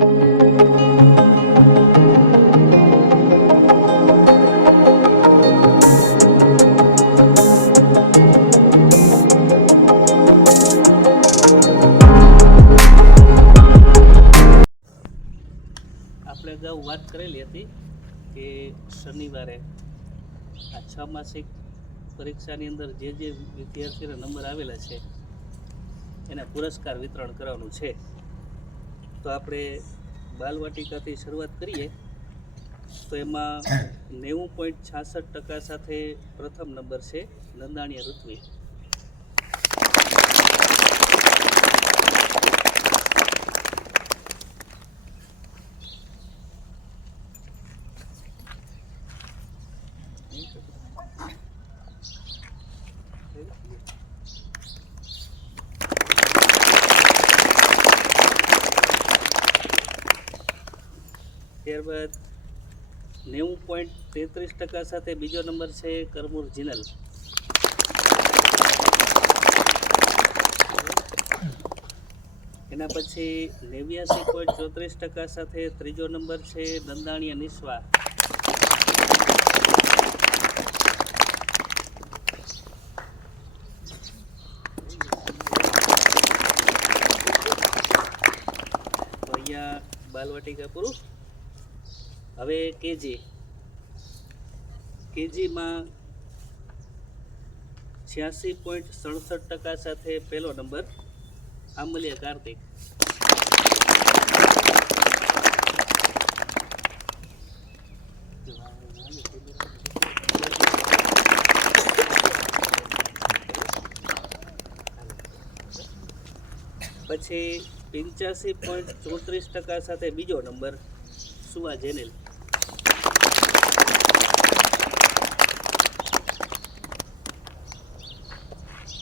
આપણે અગાઉ વાત કરેલી હતી કે શનિવારે આ છ માસિક પરીક્ષાની અંદર જે જે વિદ્યાર્થીના નંબર આવેલા છે, એના પુરસ્કાર વિતરણ કરવાનું છે. તો આપણે બાલવાટિકાથી શરૂઆત કરીએ, તો એમાં નેવું પોઈન્ટ છાસઠ ટકા સાથે પ્રથમ નંબર છે નંદાણીયા ઋત્વી ત્યારબાદ નેવું પોઈન્ટ તેત્રીસ ટકા સાથે બીજો નંબર છે કરમૂર જિનલ. એના પછી નેવ્યાસી પોઈન્ટ ચોત્રીસ ટકા સાથે ત્રીજો નંબર છે દંદાણીયા નિસ્વા. બાલવાટિકા પૂરું. હવે કેજી. કેજીમાં છ્યાસી પોઈન્ટ સડસઠ ટકા સાથે પહેલો નંબર આમલ્ય કાર્તિક. પછી પંચ્યાસી પોઈન્ટ ચોત્રીસ ટકા સાથે બીજો નંબર સુવા જેનેલ.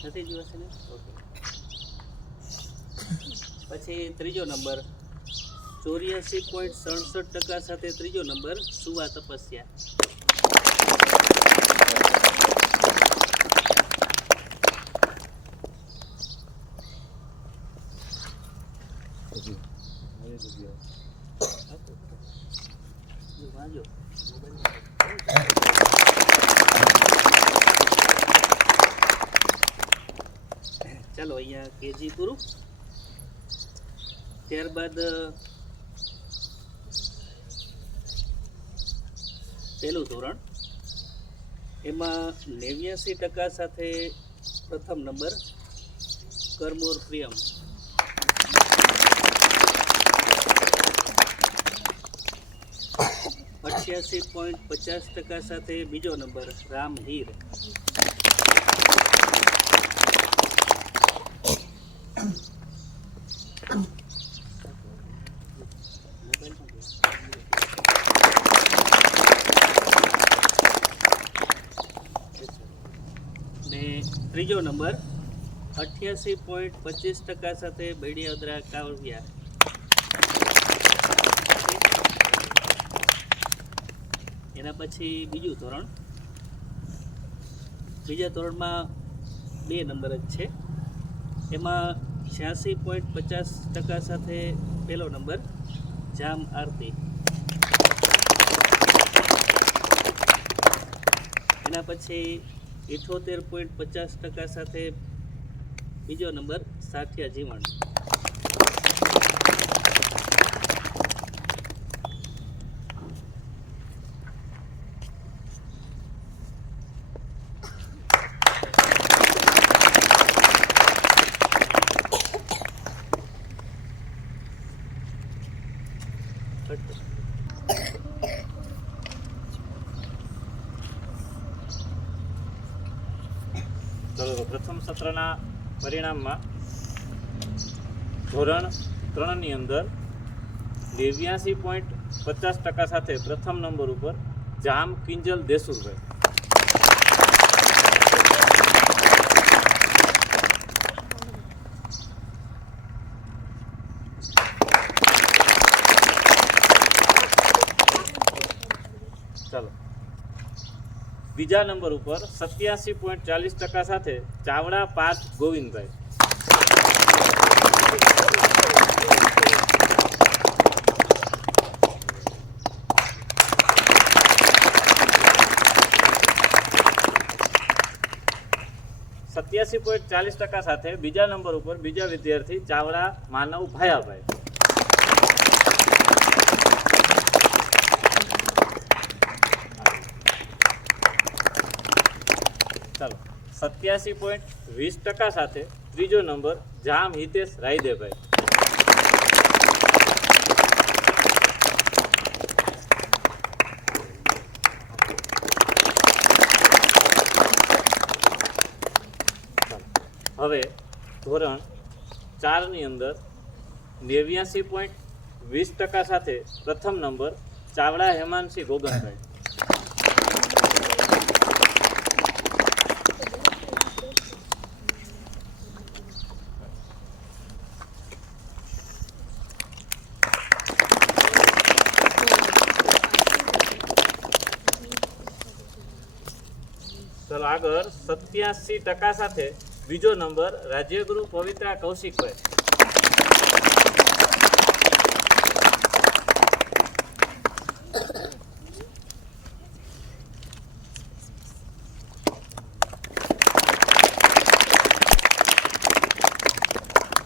નથી જોવા છે ને? ઓકે. પછી ત્રીજો નંબર. ચોર્યાસી પોઈન્ટ સડસઠ ટકા સાથે ત્રીજો નંબર, સુવા તપસ્યા. વાંચો ચાલો અહીંયા કેજી પૂરું. ત્યારબાદ, પહેલું ધોરણ. એમાં નેવ્યાસી ટકા સાથે પ્રથમ નંબર, કરમોર પ્રિયમ. અઠ્યાસી પોઈન્ટ પચાસ ટકા સાથે બીજો નંબર, રામ હીર. ને ત્રીજો નંબર, અઠ્યાસી પોઈન્ટ પચીસ ટકા સાથે બેડિયાદરા કાવ્યા. એના પછી બીજું ધોરણ. બીજા ધોરણમાં બે નંબર જ છે. એમાં છ્યાસી પોઈન્ટ પચાસ ટકા સાથે પહેલો નંબર, જામ આરતી. એના પછી ઇઠોતેર પોઈન્ટ પચાસ ટકા સાથે બીજો નંબર, સાઠિયા જીવણ ચલો તો પ્રથમ સત્રના પરિણામમાં ધોરણ ત્રણની અંદર નેવ્યાસી પોઈન્ટ પચાસ ટકા સાથે પ્રથમ નંબર ઉપર જામ કિંજલ દેસુરભાઈ. ચાલો. બીજા નંબર ઉપર સત્યાસી પોઈન્ટ ચાલીસ ટકા સાથે ચાવડા પાર્થ ગોવિંદભાઈ. સત્યાસી પોઈન્ટ ચાલીસ ટકા સાથે બીજા નંબર ઉપર બીજા વિદ્યાર્થી ચાવડા માનવ ભાયાભાઈ. ચાલો. સત્યાસી પોઈન્ટ વીસ ટકા સાથે ત્રીજો નંબર જામ હિતેશ રાયદેભાઈ. હવે ધોરણ ચારની અંદર નેવ્યાસી પોઈન્ટ વીસ ટકા સાથે પ્રથમ નંબર ચાવડા હેમાનસિંહ ગોગનભાઈ. ચલો આગળ સત્યાસી ટકા સાથે બીજો નંબર રાજ્યગુરુ પવિત્રા કૌશિકભાઈ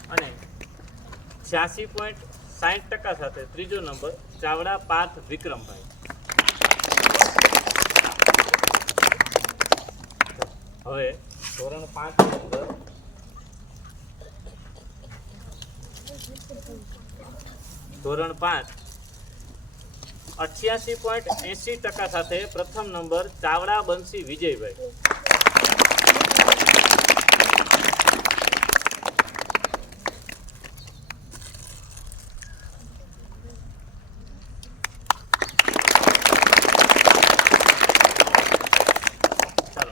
અને છ્યાસી પોઈન્ટ સાઠ ટકા સાથે ત્રીજો નંબર ચાવડા પાર્થ વિક્રમભાઈ. હવે ધોરણ પાંચ અંદર ધોરણ પાંચ. અઠ્યાસી પોઈન્ટ એંસી ટકા સાથે પ્રથમ નંબર ચાવડા બંસી વિજયભાઈ ચાલો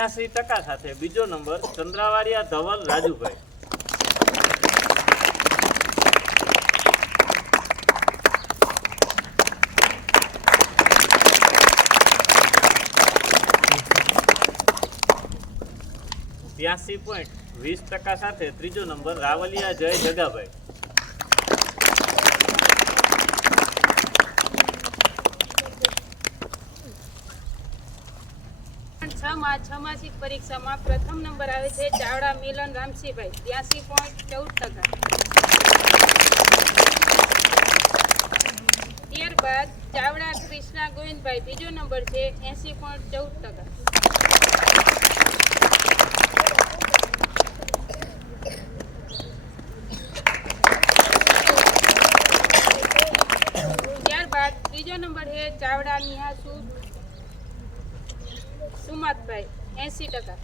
અઠ્યાસી ટકા સાથે બીજો નંબર ચંદ્રાવાડિયા ધવલ રાજુભાઈ. બ્યાસી પોઈન્ટ વીસ ટકા સાથે ત્રીજો નંબર રાવલિયા જય જગાભાઈ. છ માં છમાસિક પરીક્ષામાં પ્રથમ નંબર આવે છે ચાવડા મિલન રામસિંહભાઈ. બ્યાસી પોઈન્ટ ચૌદ ટકા. ત્યારબાદ ચાવડા કૃષ્ણા ગોવિંદભાઈ, બીજો નંબર છે એંસી પોઈન્ટ ચૌદ ટકા. ત્યારબાદ ત્રીજો નંબર છે ચાવડા નિહાસુ સુમતભાઈ એંસી ટકા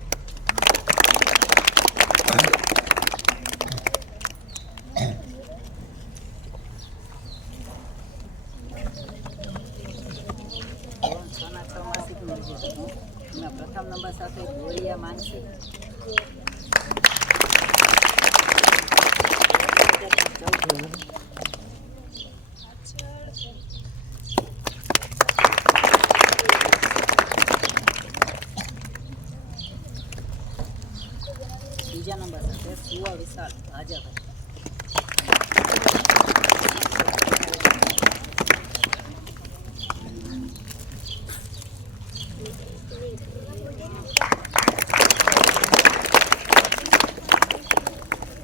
ધોરણ છ ના છ માસિકનું રિઝલ્ટ હતું એમાં પ્રથમ નંબર સાથે ગોળિયા માનસી બીજા નંબર સાથે સુવા વિશાલ ભાજપ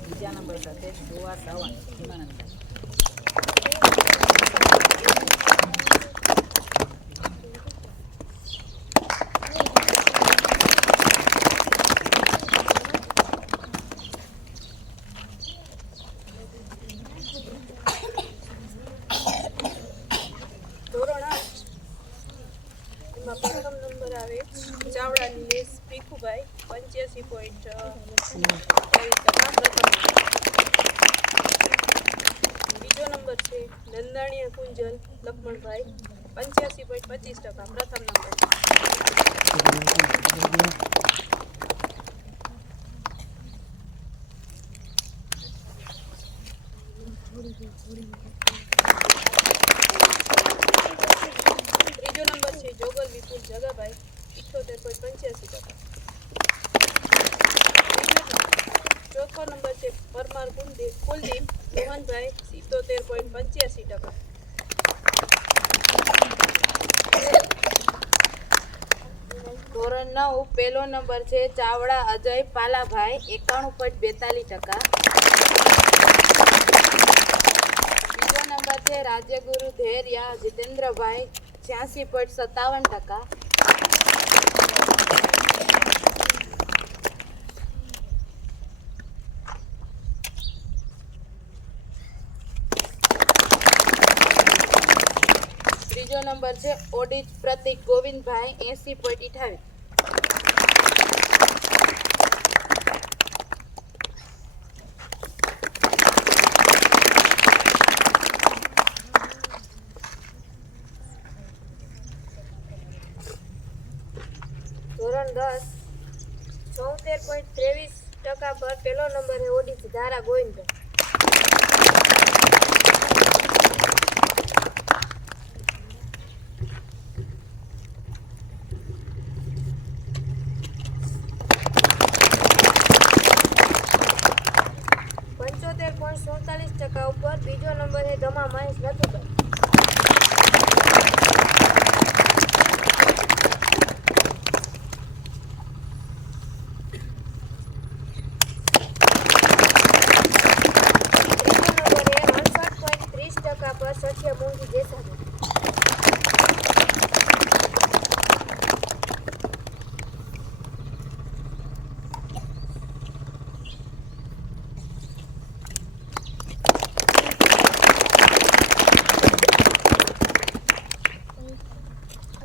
બીજા નંબર સાથે સુવા સાવન હિમાનંદભાઈ ધોરણ આઠ એમાં પ્રથમ નંબર આવે ચાવડા નિલેશ ભીખુભાઈ પંચ્યાસી પોઈન્ટ બીજો નંબર છે નંદાણીયા કુંજલ, લક્ષ્મણભાઈ, પંચ્યાસી પોઈન્ટ પચીસ ટકા, પ્રથમ નંબર. ત્રીજો નંબર છે જોગલ વિપુલ જગાભાઈ ઇઠ્ઠોતેર પોઈન્ટ પંચ્યાસી ટકા. ચોથો નંબર છે પરમાર કુલદીપ કુલદીપ મોહનભાઈ સિત્તોતેર પોઈન્ટ પંચ્યાસી ટકા. ધોરણ નવ, પહેલો નંબર છે ચાવડા અજય પાલાભાઈ, એકાણું પોઈન્ટ બેતાલીસ ટકા. બીજો નંબર છે રાજ્યગુરુ ધૈર્યા જીતેન્દ્રભાઈ, છ્યાસી પોઈન્ટ સત્તાવન ટકા ત્રીજો નંબર છે, ઓડિટ પ્રતિક ગોવિંદભાઈ એસી પોઈન્ટ અઠાવીસ ધોરણ દસ છોતેર પોઈન્ટ ત્રેવીસ ટકા પર પહેલો નંબર છે ઓડીસી ધારા ગોવિંદભાઈ પંચોતેર પોઈન્ટ ટકા ઉપર બીજો નંબર છે ગમા મહેશ નથુભાઈ ત્રીજો નંબર એ અડસઠ પોઈન્ટ ત્રીસ ટકા પર સઠિયા મોંઘી દેસાઈ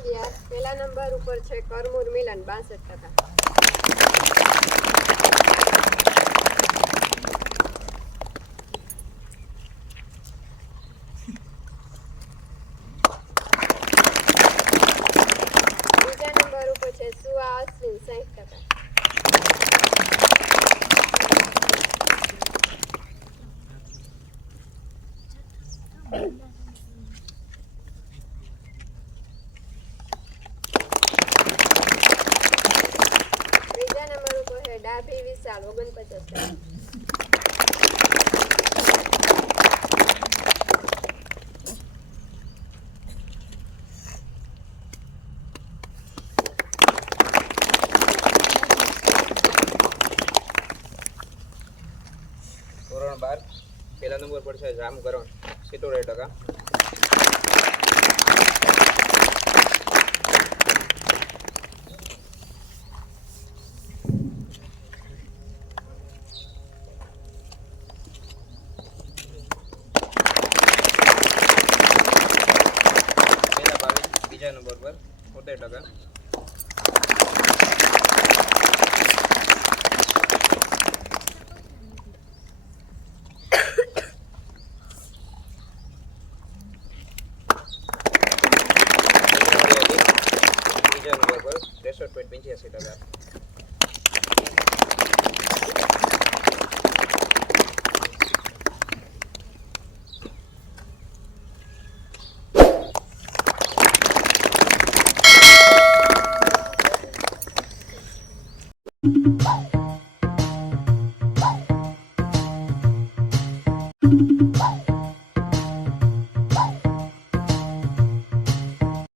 યાર પહેલા નંબર ઉપર છે કરમૂર મિલન બાસઠ ટકા બીજા નંબર ઉપર છે સુવા અશ્વિન સાઠ ટકા ત્રીજા નંબર ઉપર છે ડાભી વિશાલ ઓગણપચાસ ટકા ધોરણ બાર પહેલા નંબર પર છે રામકરણ સિત્તોતેર ટકા. બીજા નંબર પર તોતેર ટકા.